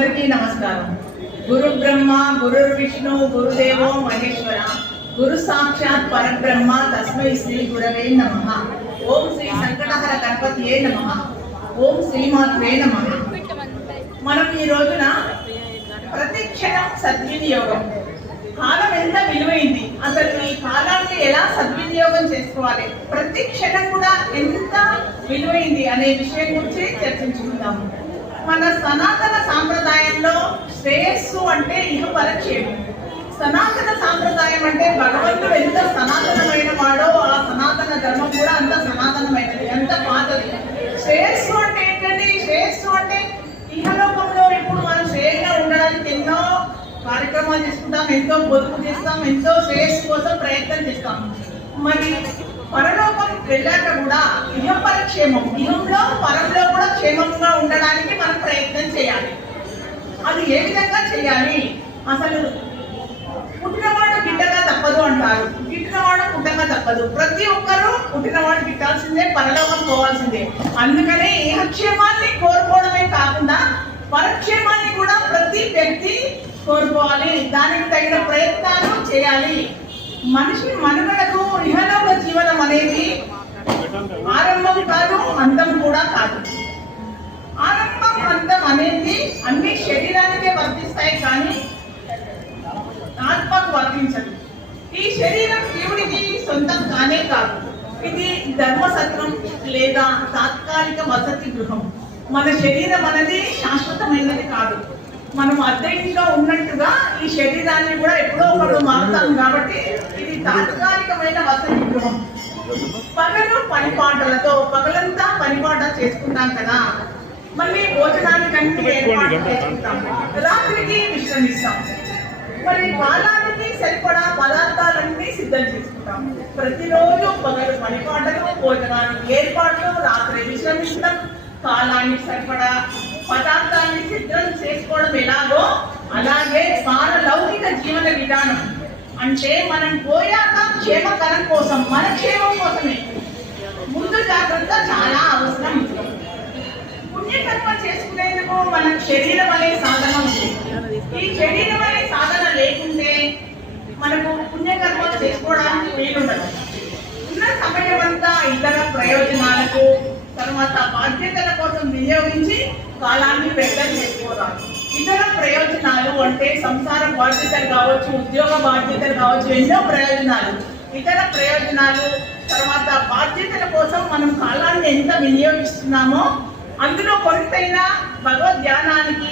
అందరికీ నమస్కారం. గురు బ్రహ్మ గురు విష్ణు గురుదేవో మహేశ్వర గురు సాక్షాత్ పరబ్రహ్మ తస్మై శ్రీ గురవే నమ. ఓం శ్రీ సంకటహర గణపతియే నమ. ఓం శ్రీమాత్రే నమ. మనం ఈ రోజున ప్రతి క్షణం సద్వినియోగం. కాలం ఎంత విలువైంది అసలు ఈ కాలాన్ని ఎలా సద్వినియోగం చేసుకోవాలి ప్రతి క్షణం కూడా ఎంత విలువైంది అనే విషయం గురించి చర్చించుకుందాము మన సనాతన సాంప్రదాయంలో శ్రేయస్సు అంటే ఇహ పరక్షేమం సనాతన సాంప్రదాయం అంటే భగవంతుడు ఎంత సనాతనమైన వాడో ఆ సనాతన ధర్మం కూడా అంత సనాతనమైనది అంత పాతది. శ్రేయస్సు అంటే ఏంటండి? శ్రేయస్సు అంటే ఇహలోకంలో ఇప్పుడు మనం శ్రేయంగా ఉండడానికి ఎన్నో కార్యక్రమాలు చేసుకుంటాం ఎంతో పొదుపు చేస్తాం ఎంతో శ్రేయస్సు కోసం ప్రయత్నం చేస్తాం. మరి పరలోకం వెళ్ళాక కూడా ఇహపర క్షేమం. ఇహంలో పరంలో కూడా క్షేమంగా ఉండడానికి మనం ప్రయత్నం చేయాలి. అది ఏ విధంగా చేయాలి? అసలు పుట్టినవాడు గిట్టగా తప్పదు అంటారు. గిట్టినవాడు పుట్టగా తప్పదు. ప్రతి ఒక్కరూ పుట్టినవాడు గిట్టాల్సిందే పరలోకం పోవాల్సిందే. అందుకనే ఇహక్షేమాన్ని కోరుకోవడమే కాకుండా పరక్షేమాన్ని కూడా ప్రతి వ్యక్తి కోరుకోవాలి దానికి తగిన ప్రయత్నాలు చేయాలి. మనిషి మనుగడకు ఇహలో జీవనం అనేది ఆరంభం కాదు అంతం కూడా కాదు. ఆరంభం అంతం అనేది అన్ని శరీరానికే వర్తిస్తాయి కానీ ఆత్మకు వర్తించదు. ఈ శరీరం దేవుడికి సొంతం కానే కాదు. ఇది ధర్మసత్రం లేదా తాత్కాలిక వసతి గృహం. మన శరీరం అనేది శాశ్వతమైనది కాదు. మనం అద్దె ఇంట్లో ఉన్న ఈ శరీరాన్ని కూడా ఎప్పుడో ఒకడు మారుతాం కాబట్టి ఇది తాత్కాలికమైన వసతి గృహం పగలు పనిపాటలతో పగలంతా పనిపాట చేసుకుంటాం కదా. మళ్ళీ భోజనానికి అన్ని ఏర్పాటు చేసుకుంటాం. రాత్రికి విశ్రమిస్తాం మరి కాలానికి సరిపడా పదార్థాలన్నీ సిద్ధం చేసుకుంటాం. ప్రతిరోజు పగలు పనిపాటలు భోజనాలు ఏర్పాట్లు రాత్రి విశ్రమించడం కాలానికి సరిపడా పదార్థాన్ని సిద్ధం చేసుకోవడం ఎలాగో అలాగే జీవన విధానం. అంటే మనం పోయాక క్షేమకరం కోసం మన క్షేమం కోసమే. ముందు జాగ్రత్త చాలా అవసరం. పుణ్యకర్మ చేసుకునేందుకు మనం శరీరం అనే సాధన ఉంది. ఈ శరీరం అనే సాధన లేకుంటే మనకు పుణ్యకర్మ చేసుకోవడానికి వీలుండదు. ఉన్న సమయం అంతా ఇతర ప్రయోజనాలు తర్వాత బాధ్యతల కోసం వినియోగించి కాలాన్ని వ్యక్తం చేసుకోవాలి. ఇతర ప్రయోజనాలు అంటే సంసార బాధ్యతలు కావచ్చు ఉద్యోగ బాధ్యతలు కావచ్చు ఎన్నో ప్రయోజనాలు. ఇతర ప్రయోజనాలు తర్వాత బాధ్యతల కోసం మనం కాలాన్ని ఎంత వినియోగిస్తున్నామో అందులో కొంతైనా భగవద్ ధ్యానానికి